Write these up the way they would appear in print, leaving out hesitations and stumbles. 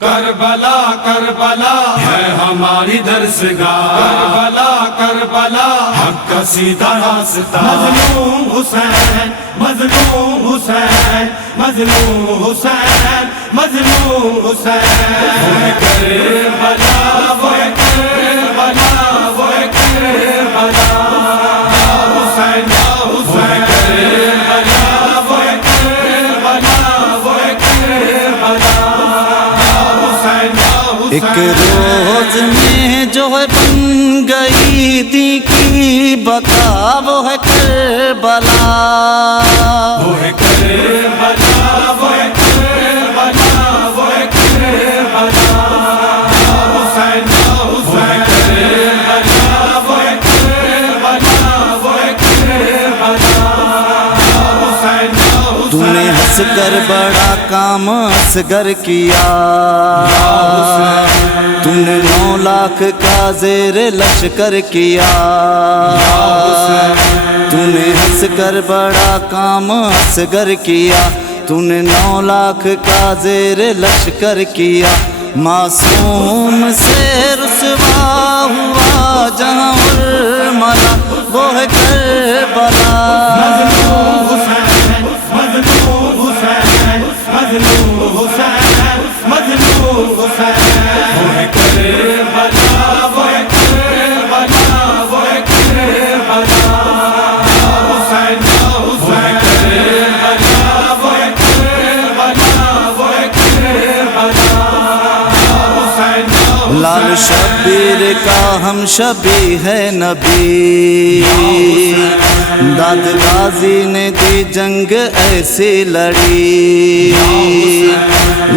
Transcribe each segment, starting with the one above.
کربلا کربلا ہے ہماری درسگاہ، کربلا کربلا حق کا سیدھا راستہ، مظلوم حسین مظلوم حسین مظلوم حسین مظلوم حسین، وہ کربلا وہ کربلا وہ کربلا یا حسین یا حسین، کربلا وہ کربلا وہ کربلا۔ ایک روز میں جو ہے بن گئی دی کی بقا، وہ ہے کربلا، وہ ہے کربلا وہ ہے کربلا وہ ہے کربلا یا حسین یا حسین، کربلا وہ ہے کربلا وہ ہے کربلا یا حسین یا حسین۔ تو نے ہنس کر بڑا کام اصغر کیا، تو نے 9 لاکھ کا زیر لشکر کیا، تو نے ہنس کر بڑا کام اصغر کیا، تو نے 9 لاکھ کا زیر لشکر کیا، معصوم سے رسوا ہوا جہاں ارملا، وہ ہے کربلا، مظلوم حسین مظلوم حسین مظلوم حسین مظلوم حسین، وہ ہے کربلا وہ ہے کربلا وہ ہے کربلا یا حسین یا حسین، کربلا وہ ہے کربلا وہ ہے کربلا یا حسین یا حسین۔ لال شبیر کا ہم شبی ہے نبی، داد غازی نے دی جنگ ایسی لڑی،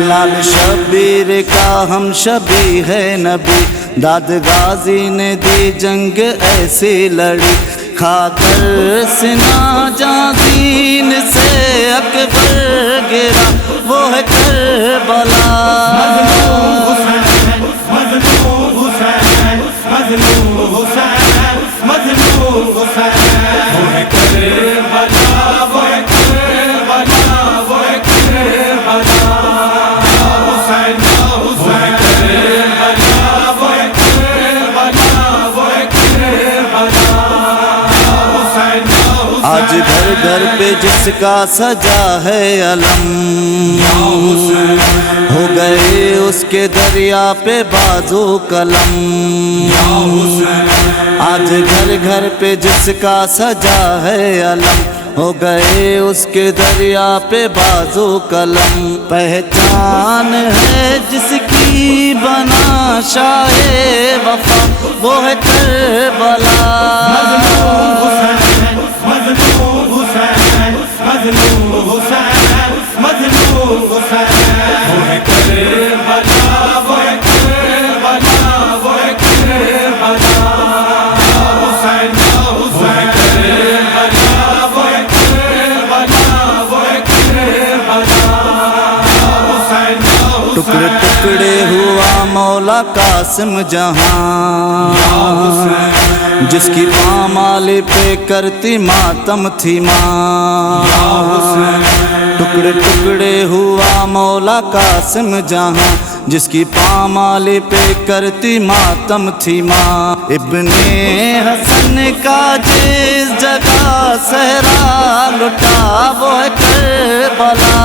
لال شبیر کا ہم شبی ہے نبی، داد غازی نے دی جنگ ایسی لڑی، کھا کر سنا جاں دین سے اکبر گرا، وہ ہے کربلا، مظلوم حسین مظلوم حسین مظلوم حسین مظلوم حسین، وہ ہے کربلا وہ ہے کربلا وہ ہے کربلا یا حسین یا حسین، کربلا وہ ہے کربلا وہ ہے کربلا یا حسین یا حسین۔ آج گھر گھر پہ جس کا سجا ہے علم، ہو گئے اس کے دریا پہ بازو قلم، آج گھر گھر پہ جس کا سجا ہے علم، ہو گئے اس کے دریا پہ بازو قلم، پہچان ہے جس کی بنا شاہ وفا، وہ ہے کربلا، مظلوم حسین مظلوم حسین مظلوم حسین مظلوم حسین، وہ ہے کربلا وہ ہے کربلا وہ ہے کربلا یا حسین یا حسین، کربلا وہ ہے کربلا وہ ہے کربلا یا حسین یا حسین۔ ٹکڑے ٹکڑے ہوا مولا قاسم جہاں، جس کی پامال پہ کرتی ماتم تھی ماں، ٹکڑے ٹکڑے ہوا مولا قاسم جہاں، جس کی پامال پہ کرتی ماتم تھی ماں، ابن حسن کا جس جگہ صحرا لٹا، وہ ہے کربلا،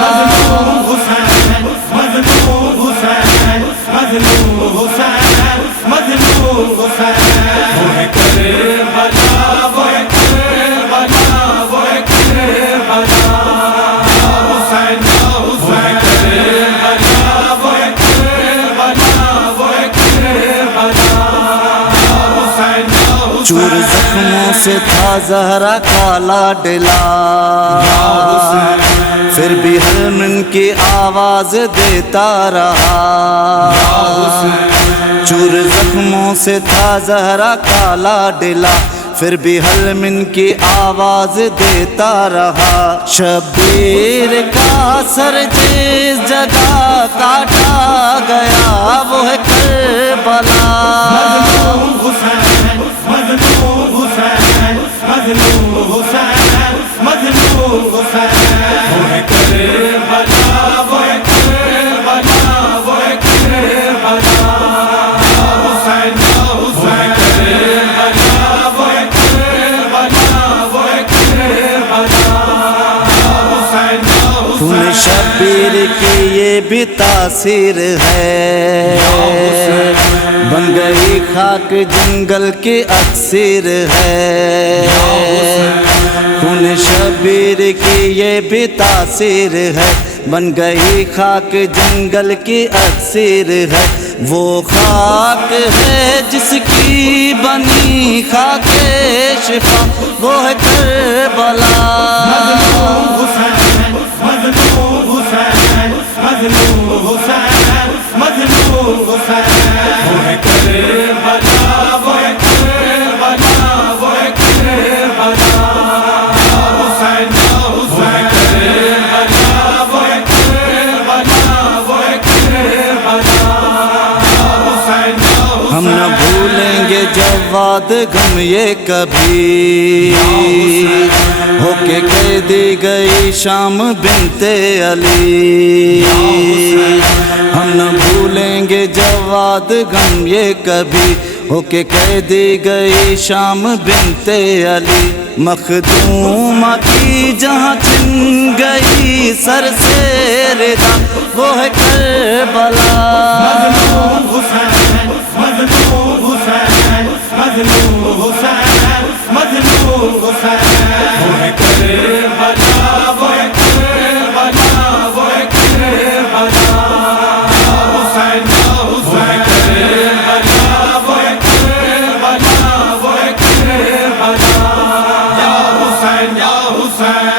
مظلوم حسین مظلوم حسین مظلوم حسین مظلوم حسین، وہ ہے کربلا وہ ہے کربلا وہ ہے کربلا یا حسین یا حسین، کربلا وہ ہے کربلا وہ ہے کربلا یا حسین یا حسین۔ چور زخموں سے تھا زہرا کالا ڈلا، پھر بھی حرمن کی آواز دیتا رہا، چور زخموں سے تھا زہرا کالا ڈلا، پھر بھی حرمن کی آواز دیتا رہا، شبیر کا سر جس جگہ کاٹا گیا، وہ ہے کربلا، مظلوم حسین مظلوم حسین مظلوم حسین مظلوم حسین، وہ ہے کربلا وہ ہے کربلا وہ ہے شبیر کی یہ بھی تاثیر ہے، بن گئی خاک جنگل کی اکثر ہے، خون شبیر کی یہ بھی تاثیر ہے، بن گئی خاک جنگل کی اکثر ہے، وہ خاک ہے جس کی بنی خاک شفا، وہ ہے کربلا۔ مظلوم حسین، مظلوم حسین، مظلوم حسین، مظلوم حسین، وہ ہے کربلا، وہ ہے کربلا، وہ ہے کربلا، یا حسین، یا حسین، کربلا، وہ ہے کربلا، وہ ہے کربلا، یا حسین، یا حسین۔ ہم نہ بھولیں گے جواد غم یہ کبھی، ہو کے قیدی گئی شام بنت علی، ہم نہ بھولیں گے جواد غم یہ کبھی، ہو کے قیدی گئی شام بنت علی، مخدومہ کی جہاں چھن گئی سر سے ردا، وہ ہے کربلا۔ مظلوم حسین، مظلوم حسین، مظلوم حسین، مظلوم حسین، وہ ہے کربلا، وہ ہے کربلا، وہ ہے کربلا، یا حسین، یا حسین، کربلا، وہ ہے کربلا، وہ ہے کربلا، یا حسین، یا حسین۔